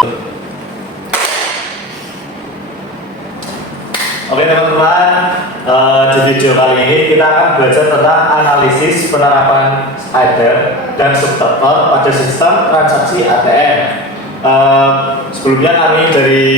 Oke teman-teman, di video kali ini kita akan belajar tentang analisis penerapan header dan subtractor pada sistem transaksi ATM. Sebelumnya kami dari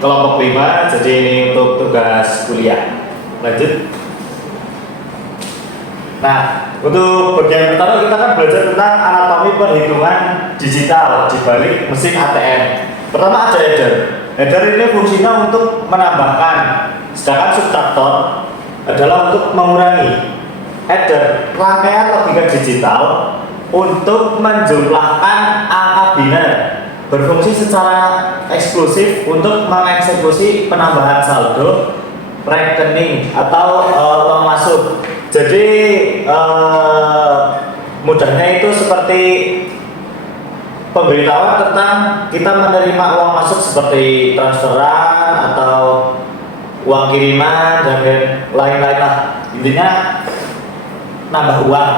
kelompok 5, jadi ini untuk tugas kuliah. Lanjut. Nah, untuk bagian pertama kita akan belajar tentang anatomi perhitungan digital di balik mesin ATM. Pertama ada header. Header ini fungsinya untuk menambahkan, sedangkan subtractor adalah untuk mengurangi. Header rangkaian logika digital untuk menjumlahkan angka biner, berfungsi secara eksklusif untuk mengeksekusi penambahan saldo, rekening atau uang masuk. Jadi mudahnya itu seperti pemberitahuan tentang kita menerima uang masuk seperti transferan atau uang kiriman dan lain-lain lah. Intinya nambah uang.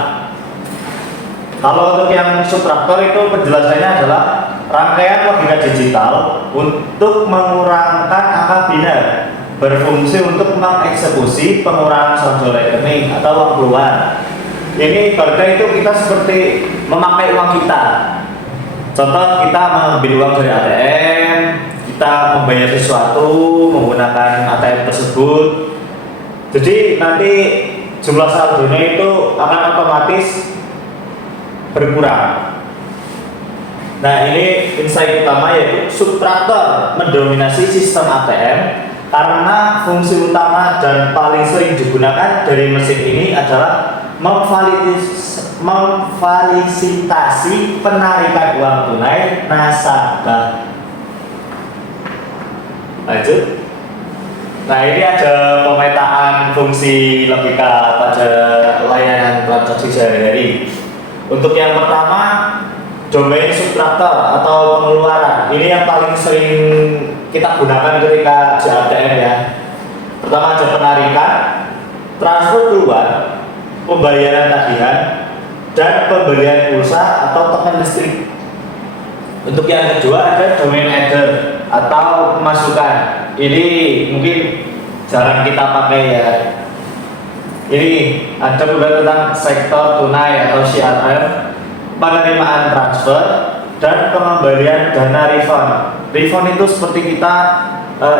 Kalau untuk yang subtractor itu penjelasannya adalah rangkaian logika digital untuk mengurangkan angka biner, berfungsi untuk mengeksekusi pengurangan saldo rekening atau uang keluar. Ini ibaratnya itu kita seperti memakai uang kita. Contoh, kita mengambil uang dari ATM, kita membayar sesuatu menggunakan ATM tersebut. Jadi nanti jumlah saldonya itu akan otomatis berkurang. Nah, ini insight utama yaitu subtractor mendominasi sistem ATM karena fungsi utama dan paling sering digunakan dari mesin ini adalah memfasilitasi penarikan uang tunai nasabah. Lanjut. Nah, ini ada pemetaan fungsi logika pada layanan transaksi sehari-hari. Untuk yang pertama, domain subtractor atau pengeluaran. Ini yang paling sering kita gunakan ketika di ATM ya. Pertama ada penarikan, transfer keluar, pembayaran tagihan, dan pembelian pulsa atau token listrik. Untuk yang kedua ada domain header atau pemasukan. Ini mungkin jarang kita pakai ya. Ini ada juga tentang sektor tunai atau CRM, penerimaan transfer, dan pengembalian dana refund. Refund itu seperti kita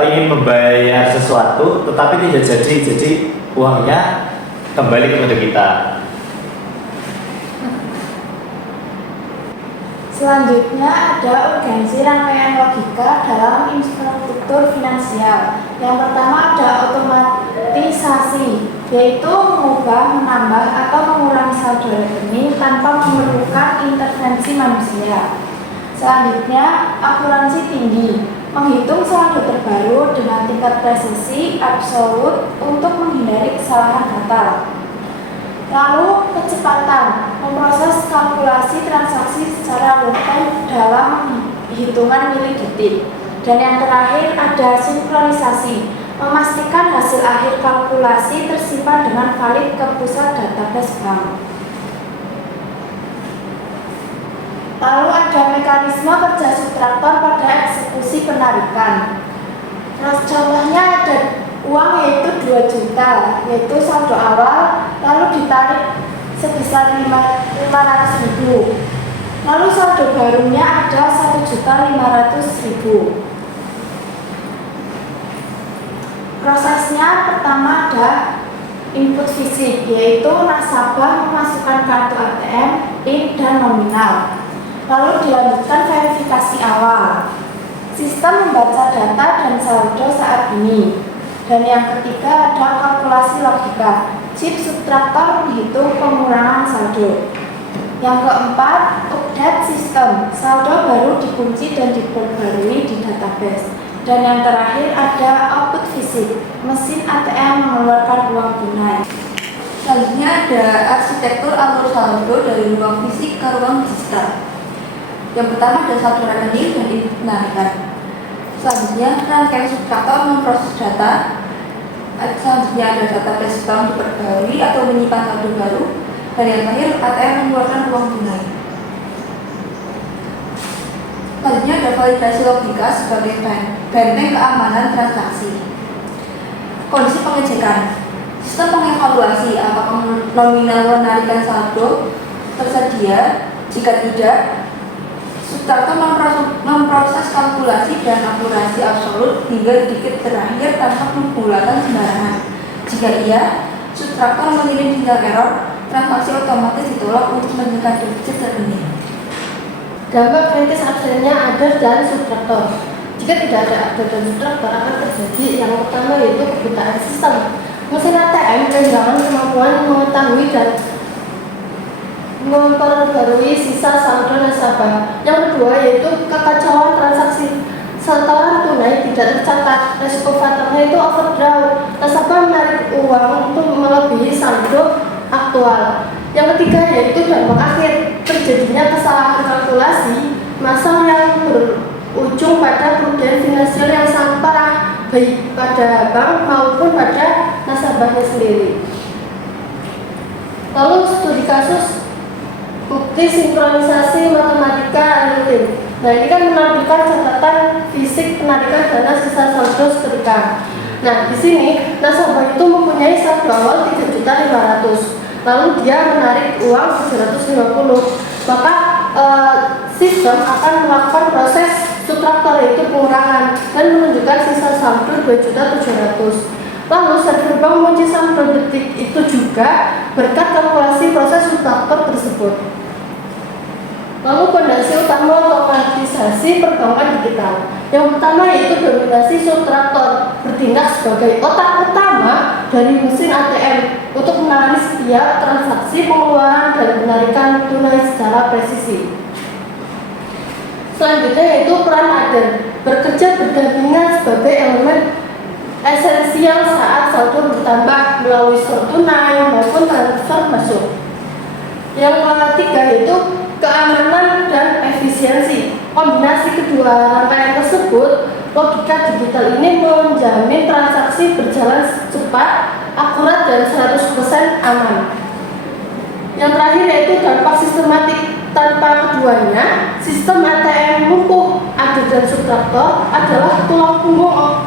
ingin membayar sesuatu tetapi tidak jadi uangnya kembali kepada kita. Selanjutnya ada urgensi rangkaian logika dalam infrastruktur finansial. Yang pertama ada otomatisasi, yaitu mengubah, menambah, atau mengurangi saldo rekening tanpa memerlukan intervensi manusia. Selanjutnya, akurasi tinggi, menghitung saldo terbaru dengan tingkat presisi absolut untuk menghindari kesalahan data. Lalu, kecepatan, memproses kalkulasi transaksi secara real-time dalam hitungan milidetik. Dan yang terakhir ada sinkronisasi, memastikan hasil akhir kalkulasi tersimpan dengan valid ke pusat database bank. Lalu ada mekanisme kerja subtractor pada eksekusi penarikan. Contohnya ada uang yaitu 2 juta, yaitu saldo awal, lalu ditarik sebesar 500.000. Lalu saldo barunya ada 1.500.000. Prosesnya pertama ada input fisik, yaitu nasabah memasukkan kartu ATM, PIN, dan nominal. Lalu dilanjutkan verifikasi awal. Sistem membaca data dan saldo saat ini. Dan yang ketiga ada kalkulasi logika. Chip subtractor menghitung pengurangan saldo. Yang keempat, update sistem. Saldo baru dikunci dan diperbarui di database. Dan yang terakhir ada output fisik. Mesin ATM mengeluarkan uang tunai. Selanjutnya ada arsitektur alur saldo dari ruang fisik ke ruang digital. Yang pertama ada saldo rekening dan input penarikan. Selanjutnya rangkaian subtractor memproses data. Selanjutnya ada database bank diperbarui atau menyimpan saldo baru. Dan yang terakhir ATM mengeluarkan uang tunai. Selanjutnya ada validasi logika sebagai benteng keamanan transaksi. Kondisi pengecekan. Sistem mengevaluasi apakah nominal penarikan saldo tersedia. Jika tidak, subtraktor memproses kalkulasi dan akurasi absolut hingga detik terakhir tanpa pembulatan sembarangan. Jika iya, subtraktor mengirim sinyal error, transaksi otomatis ditolak untuk menekan defisit terpenuhi. Dampak kritis absennya adder dan subtraktor. Jika tidak ada adder dan subtraktor akan terjadi yang pertama yaitu kebutaan sistem. Mesin ATM kehilangan kemampuan mengetahui dan memperbarui sisa saldo nasabah. Yang kedua yaitu kekacauan transaksi. Setoran tunai tidak tercatat, resiko fatalnya itu overdraft. Nasabah menarik uang untuk melebihi saldo aktual. Yang ketiga yaitu dampak akhir, terjadinya kesalahan kalkulasi masal yang berujung pada kerugian finansial yang sangat parah baik pada bank maupun pada nasabahnya sendiri. Lalu studi kasus bukti sinkronisasi matematika rutin. Nah, ini kan menampilkan catatan fisik penarikan dana sisa saldo seketika. Nah, di sini nasabah itu mempunyai saldo awal 3.500.000. Lalu dia menarik uang 750. Maka sistem akan melakukan proses subtraktor yaitu pengurangan dan menunjukkan sisa saldo 2.700.000. Lalu server bank menguji saldo detik itu juga berkat kalkulasi proses subtraktor tersebut. Lalu fondasi utama otomatisasi perbankan digital. Yang pertama yaitu dominasi subtraktor bertindak sebagai otak utama dari mesin ATM untuk menangani setiap transaksi pengeluaran dan penarikan tunai secara presisi. Selanjutnya yaitu peran adder bekerja berdampingan sebagai elemen esensial saat saldo bertambah melalui store tunai maupun transfer masuk. Yang ketiga yaitu keamanan dan efisiensi. Kombinasi kedua rangkaian tersebut, logika digital ini menjamin transaksi berjalan cepat, akurat, dan 100% aman. Yang terakhir yaitu dampak sistematik. Tanpa keduanya, sistem ATM lumpuh. Adder dan subtraktor adalah tulang punggung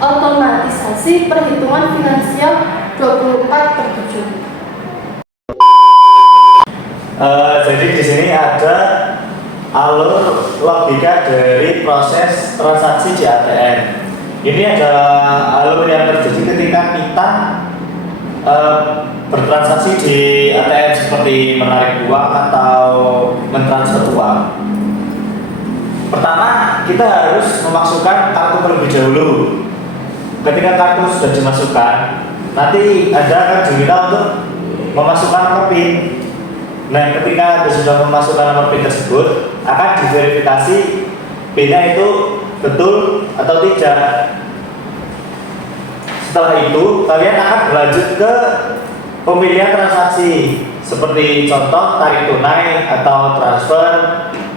otomatisasi perhitungan finansial 24/7. Jadi di sini ada alur logika dari proses transaksi di ATM. Ini adalah alur yang terjadi ketika kita bertransaksi di ATM seperti menarik uang atau mentransfer uang. Pertama, kita harus memasukkan kartu terlebih dahulu. Ketika kartu sudah dimasukkan, nanti ada akan diminta untuk memasukkan nomor PIN. Nah, ketika Anda sudah memasukkan nomor PIN tersebut, akan diverifikasi PIN-nya itu betul atau tidak. Setelah itu, kalian akan berlanjut ke pemilihan transaksi, seperti contoh tarik tunai atau transfer,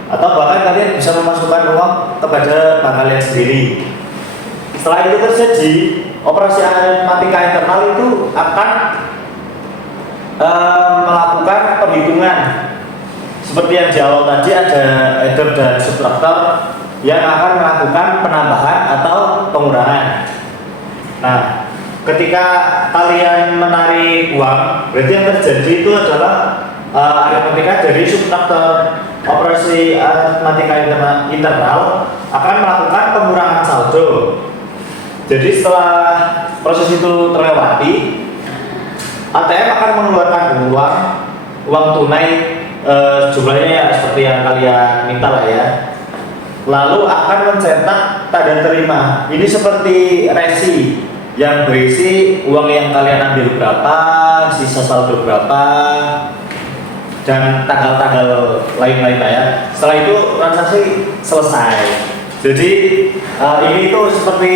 atau bahkan kalian bisa memasukkan uang kepada bank kalian sendiri. Setelah itu terjadi, operasi matematika internal itu akan melakukan perhitungan seperti yang di awal tadi ada adder dan subtraktor yang akan melakukan penambahan atau pengurangan. Nah, ketika kalian menarik uang, berarti yang terjadi itu adalah aritmatika dari subtraktor. Operasi aritmatika internal akan melakukan pengurangan saldo. Jadi setelah proses itu terlewati, ATM akan mengeluarkan uang tunai jumlahnya ya seperti yang kalian minta lah ya. Lalu akan mencetak tanda terima. Ini seperti resi yang berisi uang yang kalian ambil berapa, sisa saldo berapa, dan tanggal-tanggal lain-lain lah ya. Setelah itu transaksi selesai. Jadi ini itu seperti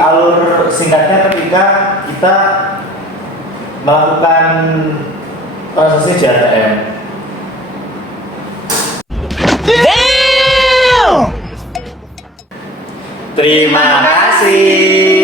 alur singkatnya ketika kita melakukan transaksi di ATM. Terima kasih.